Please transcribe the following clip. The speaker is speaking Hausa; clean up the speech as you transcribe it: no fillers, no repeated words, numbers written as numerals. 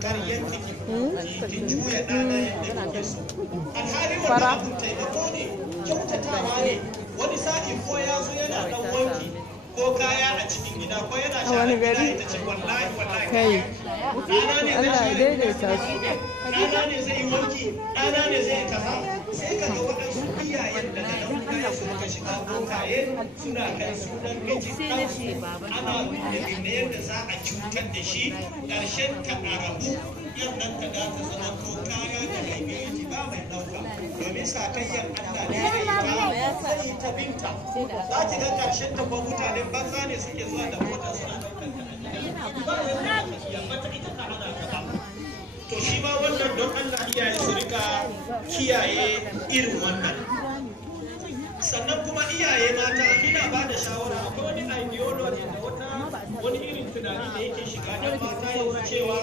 ƙaryar ki juya ɗana yadda kike so alhali wannan abu taimako ne kyautatawa ne wani sa'i ko ya zo yana ɗan wanki ko kaya a cikin gida ko yana share gida ita ce wallahi kai Allah ya daidaita su ɗana ne zai yi wanki ɗana ne zai kaza sai ka ga waɗansu iyayen da nan kaya suka shiga bokaye suna kai sunan miji ana da yadda za a cutar da shi ƙarshen ta a rabu yannan ta da ta zama ko kaya da mai miji ba mai ɗauka domin sakayyar Allah ne zai yi ta binta za ki ga ƙarshen ta ko mutanen banza ne suke zuwa da mota suna ɗaukar ta to shi ma wannan don Allah iyaye su rika kiyaye irin wannan sannan kuma iyaye mata ina ba da shawara akwai wani ideology da wani irin tunani da yake shiga ɗan mata yanzu cewa